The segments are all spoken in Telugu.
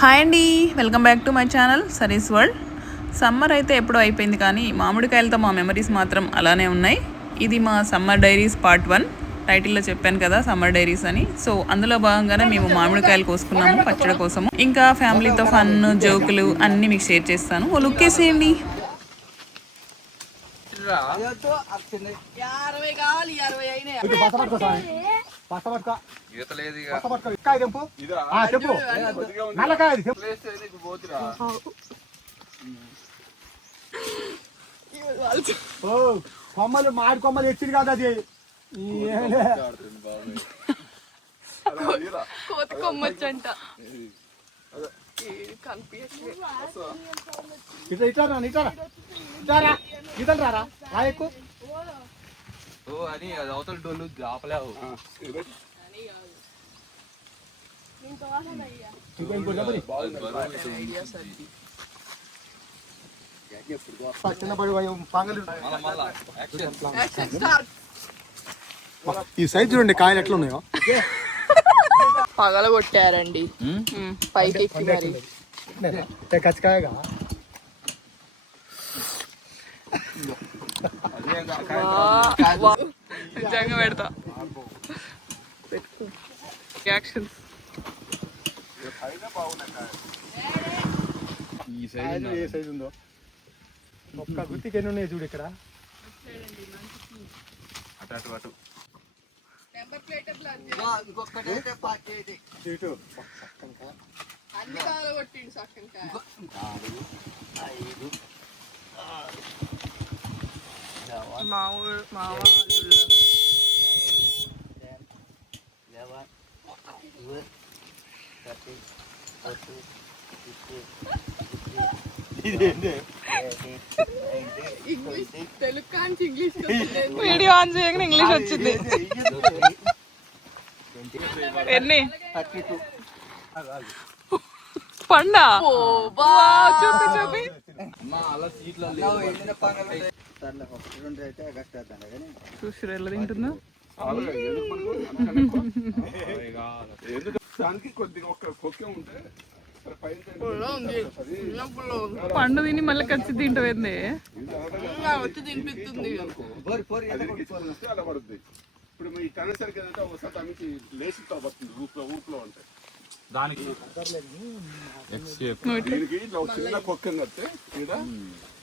హాయ్ అండి, welcome back to my channel sarees world. Summer అయితే ఎప్పుడో అయిపోయింది, కానీ మామిడికాయలతో మా మెమరీస్ మాత్రం అలానే ఉన్నాయి. ఇది మా సమ్మర్ డైరీస్ పార్ట్ 1. టైటిల్లో చెప్పాను కదా సమ్మర్ డైరీస్ అని. సో అందులో భాగంగానే మేము మామిడికాయలు కోసుకున్నాము పచ్చడి కోసము. ఇంకా ఫ్యామిలీతో ఫన్, జోకులు అన్నీ మీకు షేర్ చేస్తాను. ఓ లుక్ వేసేయండి. కొమ్మలు మాడి కొమ్మలు ఎత్తిది కాదు అది కోతి కొమ్మొచ్చంట. ఇట్లా ఇట్లా ఇతరా ఎక్కువ అని అది అవతల డోళ్ళు ఆపలేవు. ఈ సైజ్ చూడండి కాయలు ఎట్లా ఉన్నాయో. పగల కొట్టారండి పైకి ఎక్కి మరి. కచ్చకాయగా నిజంగా పెడతా యాక్షన్స్. ఏ సైజ్ ఉందో ఒక్క గుర్తికి ఎన్ని ఉన్నాయి చూడు ఇక్కడ. అటు అటు అన్ని కాలు కొట్టిండు సక్కగా. తెలుగు కాంచి ఇంగ్లీష్ వీడియో ఆన్ చేయగానే ఇంగ్లీష్ వచ్చింది. ఎన్ని పండా చూపి చూపి చూసి ఎలా తింటుందా. పండు తిని మళ్ళీ ఖర్చు తింటుంది. వచ్చి తినిపిస్తుంది. ఇప్పుడు మీ కనెక్షన్ ఏదంటే ఒకసారి దానికి లేచి పడుతుంది ఊపులో ఉంటాయి. దానికి దీనికి చిన్న కుక్క కడితే ఇక్కడ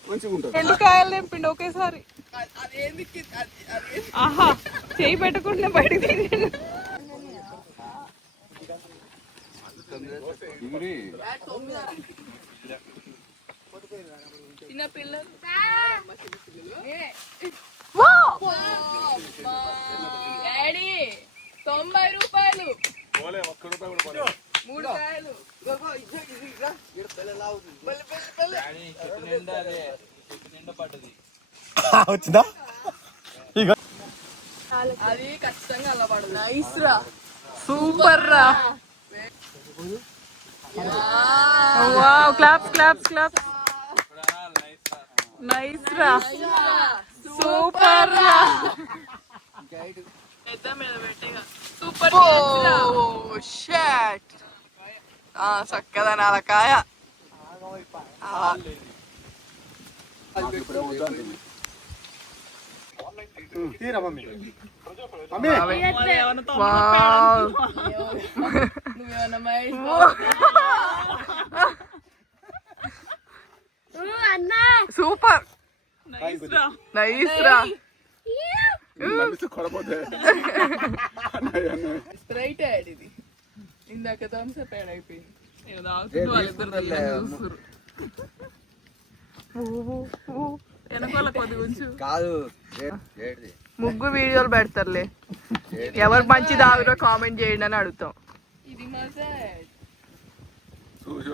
మంచిగా ఉంటుంది. 2 కాయలు తెంపిండి ఒకేసారి. ఆహా, చేయి పెట్టకుండా బయటకు తీయండి. చిన్న పిల్లలు డాడీ 90 రూపాయలు 3 కాయలు. వచ్చిందా అది ఖచ్చితంగా అలా పడదు. నైస్ రా, సూపర్ రా. Wow, claps claps claps. Nice రా, సూపర్ రా. Super shot. చక్కదా నాలకాయ. తీరా మమ్మీ సూపర్ నైస్ రా. స్ప్రైట్ యాడ్ ఇది. ఇందాక థమ్స్అప్ యాడ్ అయిపోయింది. వెనకాల కొద్ది కొంచెం కాదు ముగ్గు వీడియోలు పెడతారులే. ఎవరు మంచి తాగురో కామెంట్ చేయండి అని అడుగుతాం. ఇది చూసి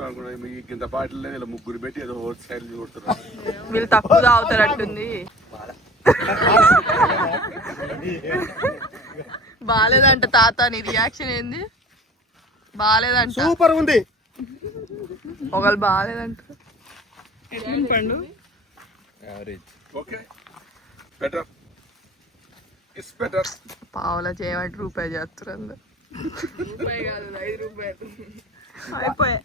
ఇంత బాటిల్ ఇలా ముగ్గురు పెట్టి ఏదో స్టైల్ కొడుతున్నారు. వీళ్ళు తక్కువ తాగుతారట్టుంది. బాలేదంట తాత. నీ రియాక్షన్ ఏంది? బాలేదంట. సూపర్ ఉంది. ఒకళ్ళు బాలేదంట. పండు ఓకే బెటర్ ఇట్స్ బెటర్. పావులా చేయమంటే రూపాయి చేస్తారు. అందరు రూపాయి కాదు 5 రూపాయలు అయిపోయాయి.